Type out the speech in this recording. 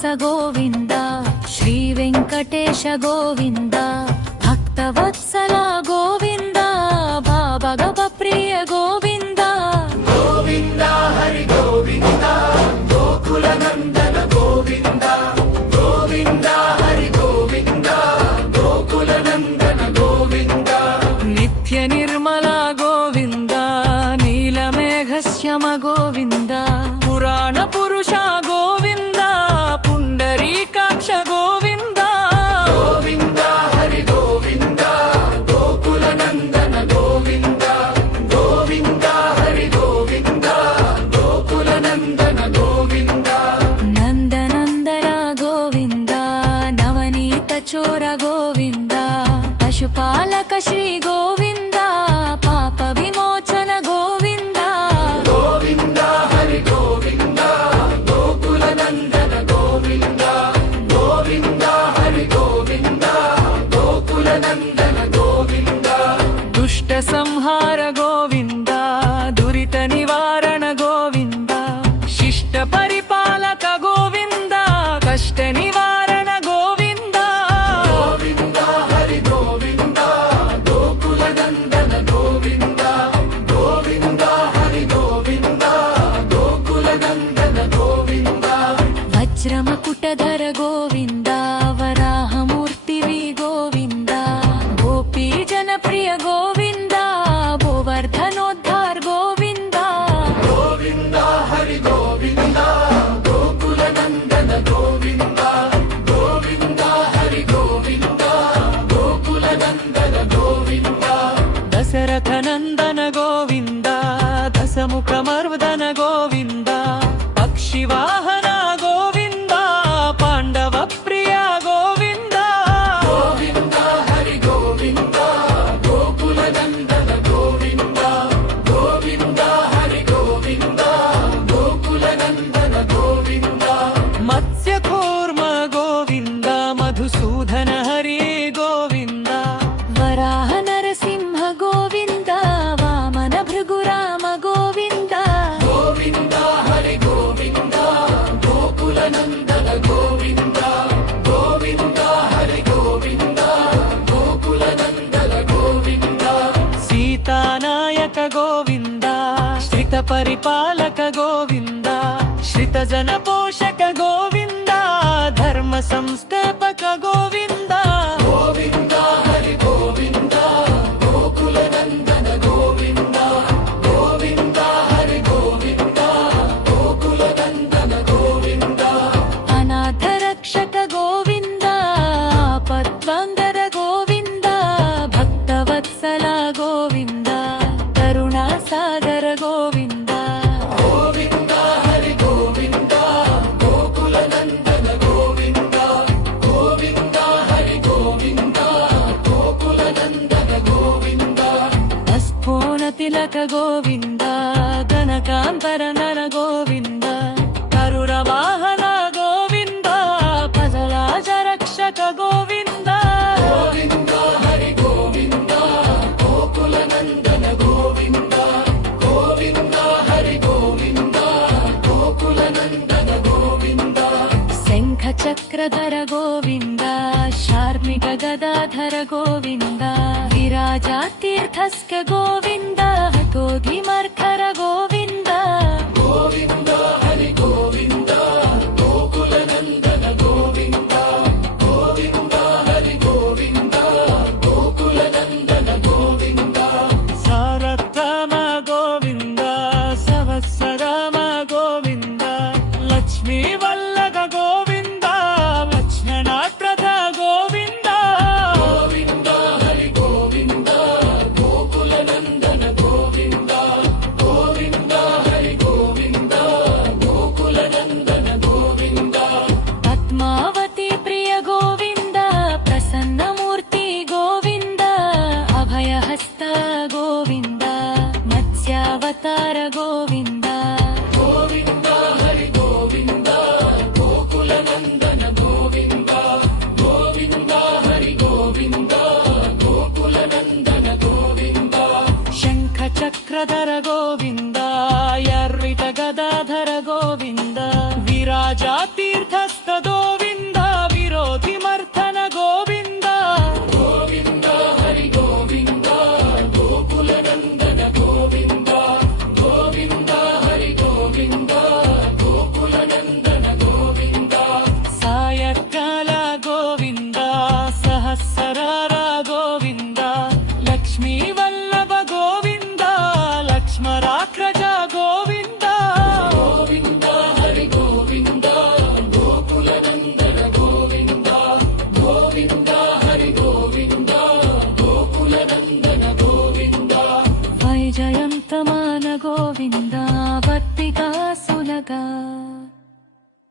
శ్రీనివాಸ ಗೋವಿಂದ ಶ್ರೀ ವೆಂಕಟೇಶ ಗೋವಿಂದ ಭಕ್ತವತ್ಸಲ ಗೋವಿಂದ ಭಾವಗವ ಪ್ರಿಯ ಗೋವಿಂದ ಗೋವಿಂದ ಹರಿ ಗೋವಿಂದ ಗೋಕುಲ ನಂದನ ಗೋವಿಂದ ಗೋವಿಂದ ಹರಿ ಗೋವಿಂದ ಗೋಕುಲ ನಂದನ ಗೋವಿಂದ ನಿತ್ಯ ನಿರ್ಮಲ ಗೋವಿಂದ ನೀಲಮೇಘ ಶ್ಯಾಮ ಗೋವಿಂದ ಪುರಾಣ ಪುರುಷ ಗೋವಿಂದ ಪುಂಡರೀಕಾಕ್ಷ ಗೋವಿಂದ ಗೋವಿಂದ ಹರಿ ಗೋವಿಂದ ಗೋಕುಲ ನಂದನ ಗೋವಿಂದ ಗೋವಿಂದ ಹರಿ ಗೋವಿಂದ ಗೋಕುಲ ನಂದನ ಗೋವಿಂದ ನಂದನಂದನ ಗೋವಿಂದ ನವನೀತ ಚೋರ ಗೋವಿಂದ ಪಶುಪಾಲಕ ಶ್ರೀ ಗೋವಿಂದ ಪಾಪ ವಿಮೋಚನ ಗೋವಿಂದ ಗೋವಿಂದ ಹರಿ ಗೋವಿಂದ ಗೋಕುಲ ನಂದನ ಗೋವಿಂದ ಗೋವಿಂದ ಹರಿ ಗೋವಿಂದ ಗೋಕುಲ ನಂದನ ಗೋವಿಂದ ದುಷ್ಟ ಸಂಹಾರ ಗೋವಿಂದ ದುರಿತ ನಿವಾರಣ ಗೋವಿಂದ ಶಿಷ್ಟ ಪರಿಪಾಲಕ ಗೋವಿಂದ ಕಷ್ಟ ನಿವಾರಣ ಗೋವಿಂದ ಗೋವಿಂದ ಹರಿ ಗೋವಿಂದ ಗೋಕುಲ ನಂದನ ಗೋವಿಂದ ಗೋವಿಂದ ಹರಿ ಗೋವಿಂದ ಗೋಕುಲ ನಂದನ ಗೋವಿಂದ ವಜ್ರಮಕುಟಧರ ಗೋವಿಂದ ವರಾಹಮೂರ್ತಿವಿ ಗೋವಿಂದ ಗೋಪಿ ಜನಪ್ರಿಯ ಗೋವಿಂದ ಗೋವರ್ಧನೋದ್ಧಾರ ಗೋವಿಂದ ಗೋವಿಂದ ಹರಿ ಗೋವಿಂದ ಗೋಕುಲ ನಂದನ ಗೋವಿಂದ ಗೋವಿಂದ ಹರಿ ಗೋವಿಂದ ಗೋಕುಲ ನಂದನ ಗೋವಿಂದ ದಶರಥ ನಂದನ ಗೋವಿಂದ ದಶಮುಖ ಮರ್ದನ ಗೋವಿಂದ ಪಕ್ಷಿ ವಾಹನ ಗೋವಿಂದ ಪಾಂಡವ ಪ್ರಿಯ ಗೋವಿಂದ ಗೋವಿಂದ ಹರಿ ಗೋವಿಂದ ಗೋಕುಲ ನಂದನ ಗೋವಿಂದ ಗೋವಿಂದ ಹರಿ ಗೋವಿಂದ ಗೋಕುಲ ನಂದನ ಗೋವಿಂದ ಮತ್ಸ್ಯ ಕೂರ್ಮ ಗೋವಿಂದ ಮಧುಸೂದನ ಹರಿ ಗೋವಿಂದ ವರಾಹ ನರಸಿಂಹ ಗೋವಿಂದ ವಾಮನ ಭೃಗುರಾಮ ಗೋವಿಂದ ಗೋವಿಂದ ಹರಿ ಗೋವಿಂದ ಗೋಕುಲ ನಂದನ ಗೋವಿಂದ ಗೋವಿಂದ ಹರಿ ಗೋವಿಂದ ಗೋಕುಲ ನಂದನ ಗೋವಿಂದ ಸೀತಾನಾಯಕ ಗೋವಿಂದ ಶ್ರಿತ ಪರಿಪಾಲಕ ಗೋವಿಂದ ಶ್ರಿತ ಜನ ಪೋಷಕ ಗೋವಿಂದ ಧರ್ಮ ಸಂಸ್ಥಾಪಕ ಗೋವಿಂದ ಗೋವಿಂದ ಹರಿ ಗೋವಿಂದ ಗೋಕುಲ ನಂದನ ಗೋವಿಂದ ಗೋವಿಂದ ಹರಿ ಗೋವಿಂದ ಗೋಕುಲ ನಂದನ ಗೋವಿಂದ ಅನಾಥ ರಕ್ಷಕ ಗೋವಿಂದ ಪದ್ವಂಗದ ಗೋವಿಂದ ಭಕ್ತವತ್ಸಲ ಗೋವಿಂದ ಕರುಣಾ ಸಾಗರ ಗೋವಿಂದ ಗೋವಿಂದ ಹರಿ ಗೋವಿಂದ ಗೋಕುಲ ನಂದನ ಗೋವಿಂದ ಗೋವಿಂದ ಹರಿ ಗೋವಿಂದ ಗೋಕುಲ ನಂದನ ಗೋವಿಂದ ಅಸ್ಫೋಣ ತಿಲಕ ಗೋವಿಂದ ಗಣಕಾಂತರ ನರ ಗೋವಿಂದ ಕರುರ ವಾಹನ ಗೋವಿಂದ ಪದರಾಜ ರಕ್ಷಕ ಗೋವಿಂದ ಗೋವಿಂದ ಹರಿ ಗೋವಿಂದ ಗೋಕುಲ ನಂದನ ಗೋವಿಂದ ಗೋವಿಂದ ಹರಿ ಗೋವಿಂದ ಗೋಕುಲ ನಂದನ ಗೋವಿಂದ ಶಂಖ ಚಕ್ರಧರ ಗೋವಿಂದ ಶಾರ್ಮಿಕ ಗದಾಧರ ಗೋವಿಂದ ವಿರಾಜ ತೀರ್ಥಸ್ಕ ಗೋವಿಂದ ಗೋಧಿಮರ್ಕ